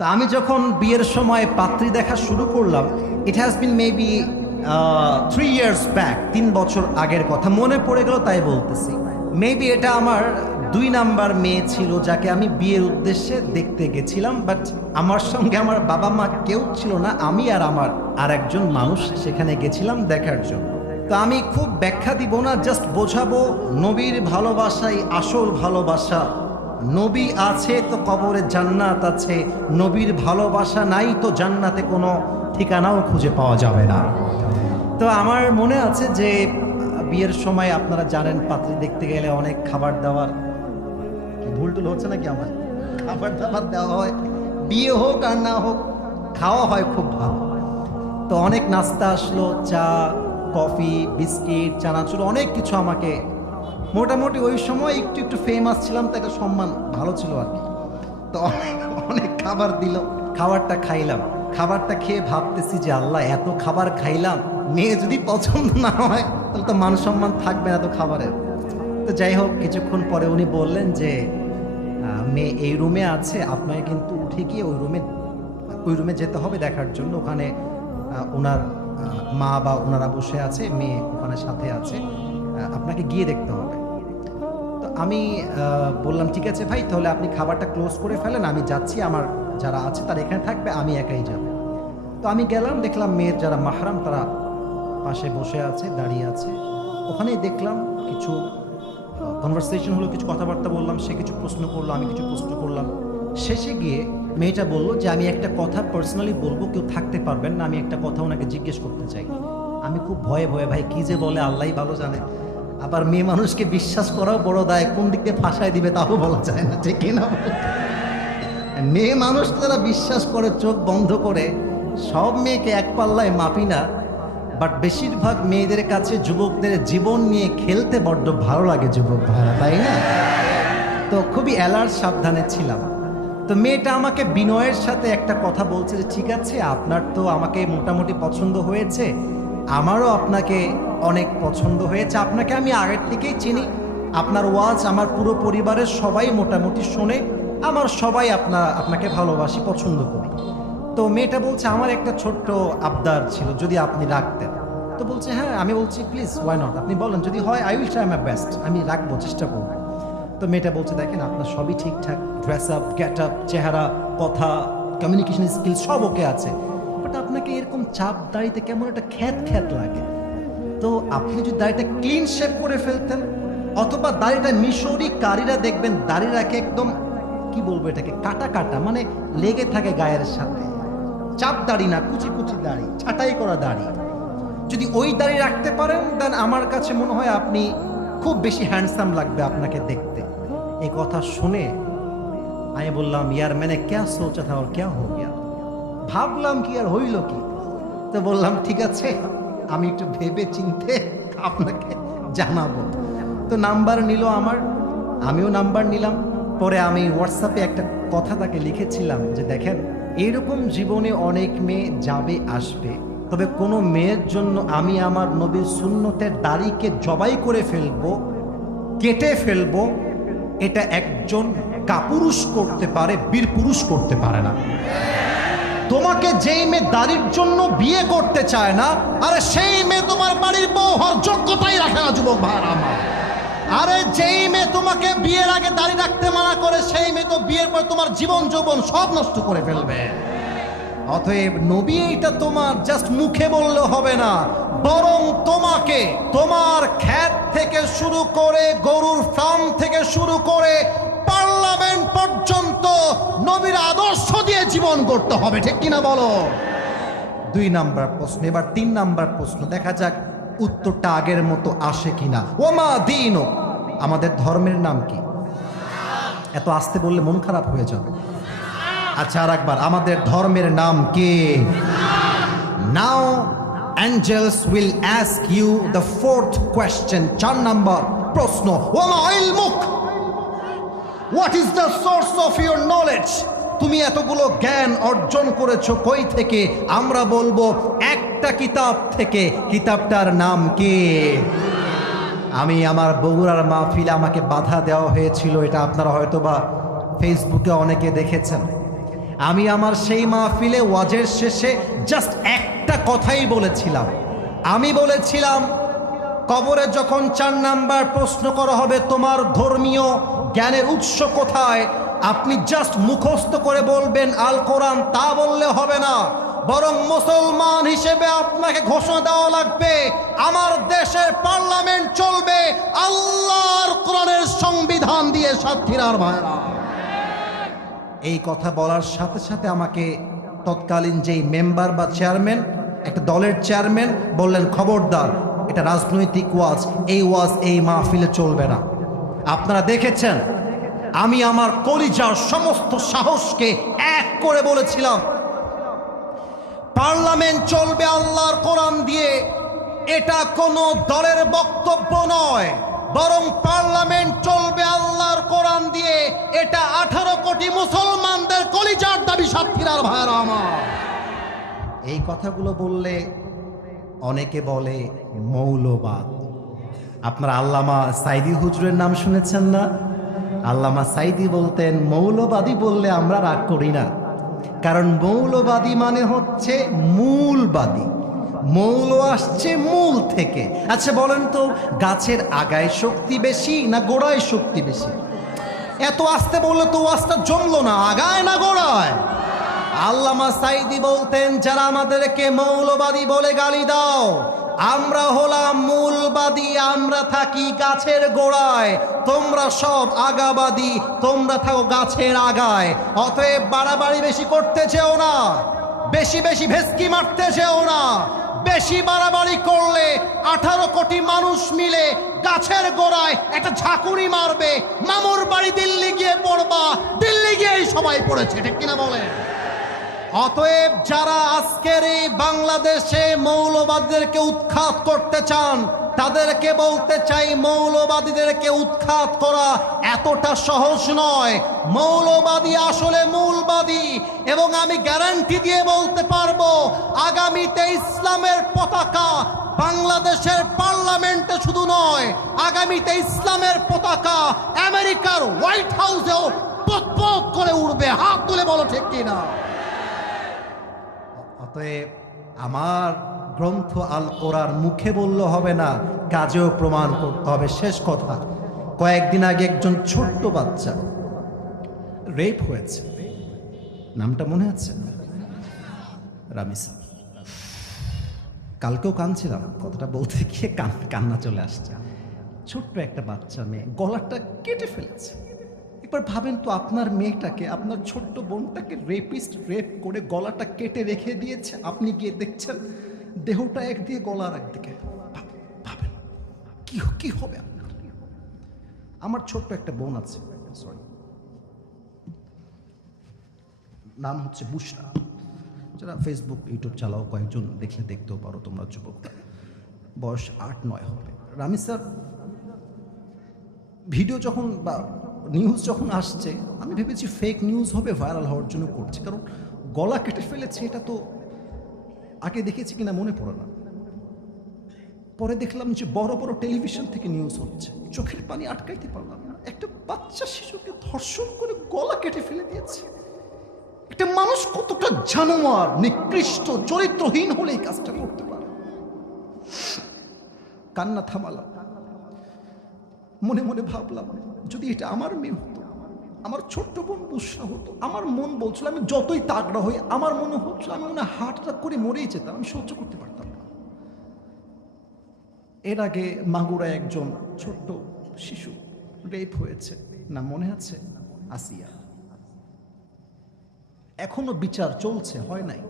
তো আমি যখন বিয়ের সময় পাত্রী দেখা শুরু করলাম, it has been maybe 3 years back, 3 বছর আগের কথা মনে পড়ে গেল তাই বলতেছি। মেবি এটা আমার 2 নাম্বার মেয়ে ছিল যাকে আমি বিয়ের উদ্দেশ্যে দেখতে গেছিলাম, বাট আমার সঙ্গে আমার বাবা মা কেউ ছিল না, আমি আর আমার একজন মানুষ সেখানে গেছিলাম দেখার জন্য। তো আমি খুব ব্যাখ্যা দিব না, জাস্ট বোঝাবো নবীর ভালোবাসাই আসল ভালোবাসা। নবী আছে তো কবরে জান্নাত আছে, নবীর ভালোবাসা নাই তো জান্নাতে কোনো ঠিকানাও খুঁজে পাওয়া যাবে না। তো আমার মনে আছে যে বিয়ের সময় আপনারা জানেন পাত্রী দেখতে গেলে অনেক খাবার দাবার, কি ভুল টুল হচ্ছে নাকি, আমার খাবার দাবার দেওয়া হয়, বিয়ে হোক আর না হোক খাওয়া হয় খুব ভালো। তো অনেক নাস্তা আসলো, চা কফি বিস্কিট চানাচুর অনেক কিছু। আমাকে মোটামুটি ওই সময় একটু একটু ফেমাস ছিলাম, তো একটা সম্মান ভালো ছিল আর কি। তো অনেক খাবার দিল, খাবারটা খাইলাম। খাবারটা খেয়ে ভাবতেছি যে আল্লাহ এত খাবার খাইলাম, মেয়ে যদি পছন্দ না হয় তাহলে তো মান সম্মান থাকবে না এত খাবারের। তো যাই হোক, কিছুক্ষণ পরে উনি বললেন যে মেয়ে এই রুমে আছে, আপনাকে কিন্তু উঠে গিয়ে ওই রুমে যেতে হবে দেখার জন্য। ওখানে ওনার মা বা ওনারা বসে আছে, মেয়ে ওখানে সাথে আছে, আপনাকে গিয়ে দেখতে হবে। তো আমি বললাম ঠিক আছে ভাই, তাহলে আপনি খাবারটা ক্লোজ করে ফেলেন, আমি যাচ্ছি, আমার যারা আছে তারা এখানে থাকবে, আমি একাই যাব। তো আমি গেলাম, দেখলাম মেয়ের যারা মাহরাম তারা পাশে বসে আছে, দাঁড়িয়ে আছে। ওখানেই দেখলাম কিছু কনভারসেশন হলো, কিছু কথাবার্তা বললাম, সে কিছু প্রশ্ন করলো, আমি কিছু প্রশ্ন করলাম। শেষে গিয়ে মেয়েটা বললো যে আমি একটা কথা পার্সোনালি বলবো, কেউ থাকতে পারবেন না, আমি একটা কথা ওনাকে জিজ্ঞেস করতে চাই। আমি খুব ভয়ে ভয়ে, ভাই কি যে বলে আল্লাহই ভালো জানে। আবার মেয়ে মানুষকে বিশ্বাস করাও বড় দায়, কোন দিক দিয়ে ফাঁসায় দিবে তাও বলা যায় না, ঠিক না? মেয়ে মানুষ তারা বিশ্বাস করে চোখ বন্ধ করে, সব মেয়েকে এক পাল্লায় মাপি না, বাট বেশিরভাগ মেয়েদের কাছে যুবকদের জীবন নিয়ে খেলতে বড্ড ভালো লাগে যুবক ভাইরা, তাই না? তো খুবই অ্যালার্ট, সাবধানে ছিলাম। তো মেয়েটা আমাকে বিনয়ের সাথে একটা কথা বলছে যে ঠিক আছে, আপনার তো আমাকে মোটামুটি পছন্দ হয়েছে, আমারও আপনাকে অনেক পছন্দ হয়েছে, আপনাকে আমি আগের থেকেই চিনি, আপনার ওয়াজ আমার পুরো পরিবারের সবাই মোটামুটি শোনে, আমার সবাই আপনাকে ভালোবাসি, পছন্দ করি। তো মেয়েটা বলছে আমার একটা ছোট্ট আবদার ছিল, যদি আপনি রাখতেন। তো বলছে হ্যাঁ। আমি বলছি প্লিজ ওয়াই নট, আপনি বলেন, যদি হয় I will try my best, আমি রাখবো, চেষ্টা করবো। তো মেয়েটা বলছে দেখেন আপনার সবই ঠিকঠাক, ড্রেস আপ, গেট আপ, চেহারা, কথা, কমিউনিকেশন স্কিল সব ওকে আছে, বাট আপনাকে এরকম চাপ দাড়িতে কেমন একটা খ্যাত খ্যাত লাগে। তো আপনি যদি দাড়িটা ক্লিন শেপ করে ফেলতেন, অথবা দাড়িটা মিশরি কারিরা দেখবেন দাড়ি রাখে একদম, কি বলবো এটাকে, কাটা কাটা, মানে লেগে থাকে গায়ের সাথে, চাপ দাড়ি না, কুচি কুচি দাড়ি, ছাটাই করা দাড়ি, যদি ওই দাড়ি রাখতে পারেন দেন আমার কাছে মনে হয় আপনি খুব বেশি হ্যান্ডসাম লাগবে আপনাকে দেখতে। এই কথা শুনে আমি বললাম ইয়ার मैंने क्या सोचा था और क्या हो गया, ভাবলাম কি আর হইল কি। তো বললাম ঠিক আছে, আমি একটু ভেবে চিনতে আপনাকে জানাবো। তো নাম্বার নিল আমার, আমিও নাম্বার নিলাম। পরে আমি হোয়াটসঅ্যাপে একটা কথা তাকে লিখেছিলাম যে দেখেন, এরকম জীবনে অনেক মেয়ে যাবে আসবে, তবে কোনো মেয়ের জন্য আমি আমার নবীর সুন্নতের দাড়িকে জবাই করে ফেলবো, কেটে ফেলবো, এটা একজন কাপুরুষ করতে পারে, বীর পুরুষ করতে পারে না। তোমাকে যেই মেয়ে দাড়ির জন্য বিয়ে করতে চায় না, আরে সেই মেয়ে তোমার বাড়ির বউ হওয়ার যোগ্যতাই রাখে না যুবক ভাইরা আমার। আরে যেই মেয়ে তোমাকে বিয়ের আগে দাড়ি রাখতে মানা করে, সেই মেয়ে তো বিয়ের পর তোমার জীবন যৌবন সব নষ্ট করে ফেলবে। অতএব নবী এটা তোমার জাস্ট মুখে বললে হবে না, বরং তোমাকে তোমার খ্যাত থেকে শুরু করে, গরুর ফার্ম থেকে শুরু করে পার্লামেন্ট পর্যন্ত নবীর আদর্শ দিয়ে জীবন করতে হবে, ঠিক কিনা বলো? 2 নাম্বার প্রশ্ন। এবার 3 নাম্বার প্রশ্ন, দেখা যাক উত্তরটা আগের মতো আসে কিনা। ওমা দিন, আমাদের ধর্মের নাম কি? এত আস্তে বললে মন খারাপ হয়ে যাবে। আচ্ছা আর একবার, আমাদের ধর্মের নাম কি? নাও angels will ask you the 4th question, 4 number প্রশ্ন। ওমা ইলমুক, what is the source of your knowledge? তুমি এতগুলো জ্ঞান অর্জন করেছো কই থেকে? আমরা বলবো একটা কিতাব থেকে। কিতাবটার নাম কি? আমি আমার বগুড়ার মাহফিলে আমাকে বাধা দেওয়া হয়েছিল, এটা আপনারা হয়তোবা ফেসবুকে অনেকে দেখেছেন। আমি আমার সেই মাহফিলে ওয়াজের শেষে জাস্ট একটা কথাই বলেছিলাম। আমি বলেছিলাম, কবরে যখন 4 নাম্বার প্রশ্ন করা হবে তোমার ধর্মীয় জ্ঞানের উৎস কোথায়, আপনি জাস্ট মুখস্থ করে বলবেন আল কোরআন, তা বললে হবে না, বরং মুসলমান হিসেবে আপনাকে ঘোষণা দেওয়া লাগবে আমার দেশের পার্লামেন্ট চলবে আল্লাহর কোরআনের সংবিধান দিয়ে। সাথীরার ভাইরা, এই কথা বলার সাথে সাথে আমাকে তৎকালীন যেই মেম্বার বা চেয়ারম্যান, একটা দলের চেয়ারম্যান বললেন, খবরদার, এটা রাজনৈতিক ওয়াজ, এই ওয়াজ এই মাহফিলে চলবে না। আপনারা দেখেছেন আমি আমার কলিজার সমস্ত সাহসকে এক করে বলেছিলাম পার্লামেন্ট চলবে আল্লাহর কোরআন দিয়ে। এটা কোনো দলের বক্তব্য নয়, বরং পার্লামেন্ট চলবে আল্লাহর কোরআন দিয়ে। এটা 18 কোটি মুসলমানদের কলিজার দাবি। সাথীরার ভাইরা আমার, এই কথাগুলো বললে অনেকে বলে মৌলবাদ। আপনারা আল্লামা সাইদি হুজুরের নাম শুনেছেন না? আল্লামা সাইদি বলতেন, মৌলবাদী বললে আমরা রাগ করি না, কারণ মৌলবাদী মানে হচ্ছে মূলবাদী। মৌল আসছে মূল থেকে। আচ্ছা বলেন তো, গাছের আগায় শক্তি বেশি না গোড়ায় শক্তি বেশি? এত আস্তে বললে তো ওয়াজটা জমলো না, আগায় না গোড়ায়? আল্লামা সাইদি বলতেন, যারা আমাদেরকে মৌলবাদী বলে গালি দাও, আমরা হলাম মূলবাদী, আমরা থাকি গাছের গোড়ায়, তোমরা সব আগাবাদী, তোমরা থাকো গাছের আগায়। অতএব বাড়াবাড়ি বেশি করতে চেও না, বেশি বেশি ভেস্কি মারতে চেও না। বেশি বাড়াবাড়ি করলে 18 কোটি মানুষ মিলে গাছের গোড়ায় একটা ঝাঁকুনি মারবে, মামুর বাড়ি দিল্লি গিয়ে পড়বা, দিল্লি গিয়েই সবাই পড়েছে, ঠিক কিনা বলে? অতএব যারা আজকের এই বাংলাদেশে মৌলবাদীদেরকে উৎখাত করতে চান, তাদেরকে বলতে চাই, মৌলবাদীদেরকে উৎখাত করা এতটা সহজ নয়। মৌলবাদী আসলে মূলবাদী, এবং আমি গ্যারান্টি দিয়ে বলতে পারবো, আগামীতে ইসলামের পতাকা বাংলাদেশের পার্লামেন্টে শুধু নয়, আগামীতে ইসলামের পতাকা আমেরিকার হোয়াইট হাউসেও পথ করে উড়বে। হাত তুলে বলো ঠিক কিনা? অতএব আমার গ্রন্থ আল কোরআন মুখে বললে হবে না, কাজেও প্রমাণ করতে হবে। শেষ কথা, কয়েকদিন আগে একজন ছোট্ট বাচ্চা রেপ হয়েছে, নামটা মনে আছে? রামিসা। কালকেও কাঁদছিলাম, কথাটা বলতে গিয়ে কান্না চলে আসছে। ছোট্ট একটা বাচ্চা মেয়ে গলাটা কেটে ফেলেছে। একবার ভাবেন তো, আপনার মেয়েটাকে, আপনার ছোট্ট বোনটাকে রেপিস্ট রেপ করে গলাটা কেটে রেখে দিয়েছে, আপনি গিয়ে দেখছেন দেহটা একদিকে গলার একদিকে। ভাবেন কি হবে আপনার? আমার ছোট্ট একটা বোন আছে, সরি, নাম হচ্ছে বুশরা। যারা ফেসবুক ইউটিউব চালাও, কয়েকজন দেখলে দেখতেও পারো তোমরা, যুবক, বয়স 8-9 হবে। রামিসার ভিডিও যখন বা নিউজ যখন আসছে, আমি ভেবেছি ফেক নিউজ হবে, ভাইরাল হওয়ার জন্য করছে, কারণ গলা কেটে ফেলেছে। এটা তো আগে দেখেছি কিনা মনে পড়ে না। পরে দেখলাম যে বড় বড় টেলিভিশন থেকে নিউজ হচ্ছে, চোখের পানি আটকাইতে পারলাম না। একটা বাচ্চা শিশুকে ধর্ষণ করে গলা কেটে ফেলে দিয়েছে। একটা মানুষ কতটা জানোয়ার, নিকৃষ্ট, চরিত্রহীন হলে এই কাজটা করতে পারে। কান্না থামালাম, মনে মনে ভাবলাম, যদি এটা আমার মেয়ে হতো, আমার ছোট্ট বোন বুশরা হতো, আমার মন বলছিল, আমি যতই তাগড়া হই, আমার মনে হচ্ছিল আমি মনে হার্ট অ্যাটাক করে মরেই যেতাম, আমি সহ্য করতে পারতাম না। এর আগে মাগুরায় একজন ছোট্ট শিশু রেপ হয়েছে, না মনে আছে? আসিয়া। এখনো বিচার চলছে, হয় নাই।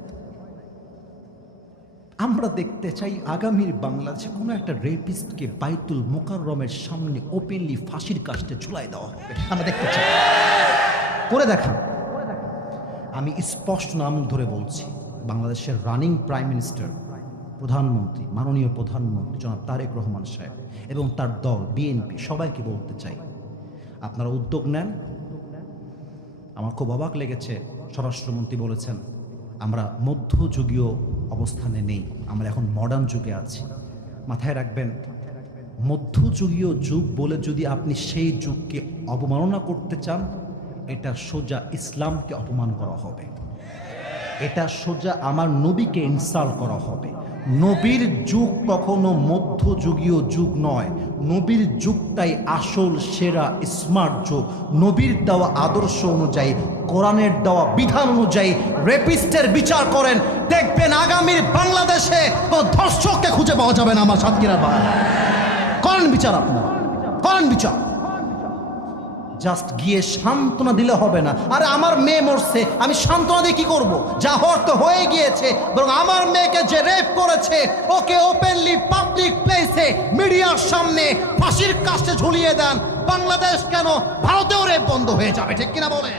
আমরা দেখতে চাই আগামীর বাংলাদেশে কোনো একটা রেপিস্টকে বাইতুল মোকাররমের সামনে ওপেনলি ফাঁসির কাস্টে ঝুলাই দেওয়া হবে। আমরা দেখতে চাই, করে দেখান। আমি স্পষ্ট নাম ধরে বলছি, বাংলাদেশের রানিং প্রাইম মিনিস্টার, প্রধানমন্ত্রী, মাননীয় প্রধানমন্ত্রী জনাব তারেক রহমান সাহেব এবং তার দল বিএনপি, সবাইকে বলতে চাই, আপনারা উদ্যোগ নেন। আমার খুব অবাক লেগেছে, স্বরাষ্ট্রমন্ত্রী বলেছেন আমরা মধ্যযুগীয় অবস্থানে নেই, আমরা এখন মডার্ন যুগে আছি। মাথায় রাখবেন, মধ্যযুগীয় যুগ বলে যদি আপনি সেই যুগকে অবমাননা করতে চান, এটা সোজা ইসলামকে অপমান করা হবে, এটা সোজা আমার নবীকে ইনসাল্ট করা হবে। নবীর যুগ কখনো মধ্যযুগীয় যুগ নয়, নবীর যুগটাই আসল সেরা স্মার্ট যুগ। নবীর দেওয়া আদর্শ অনুযায়ী, কোরআনের দেওয়া বিধান অনুযায়ী রেপিস্টের বিচার করেন, দেখবেন আগামীর বাংলাদেশে কোনো ধর্ষককে খুঁজে পাওয়া যাবে না। আমার সাতক্ষীরা ভাই, করেন বিচার, আপনারা করেন বিচার। জাস্ট গিয়ে সান্ত্বনা দিলে হবে না। আরে আমার মেয়ে মরছে, আমি সান্ত্বনা দিয়ে কি করব? যা হওয়ার তো হয়ে গিয়েছে। বরং আমার মেয়েকে যে রেপ করেছে ওকে ওপেনলি পাবলিক প্লেসে মিডিয়ার সামনে ফাঁসির কাস্টে ঝুলিয়ে দেন। বাংলাদেশ কেন, ভারতেও রেপ বন্ধ হয়ে যাবে, ঠিক কিনা বলে?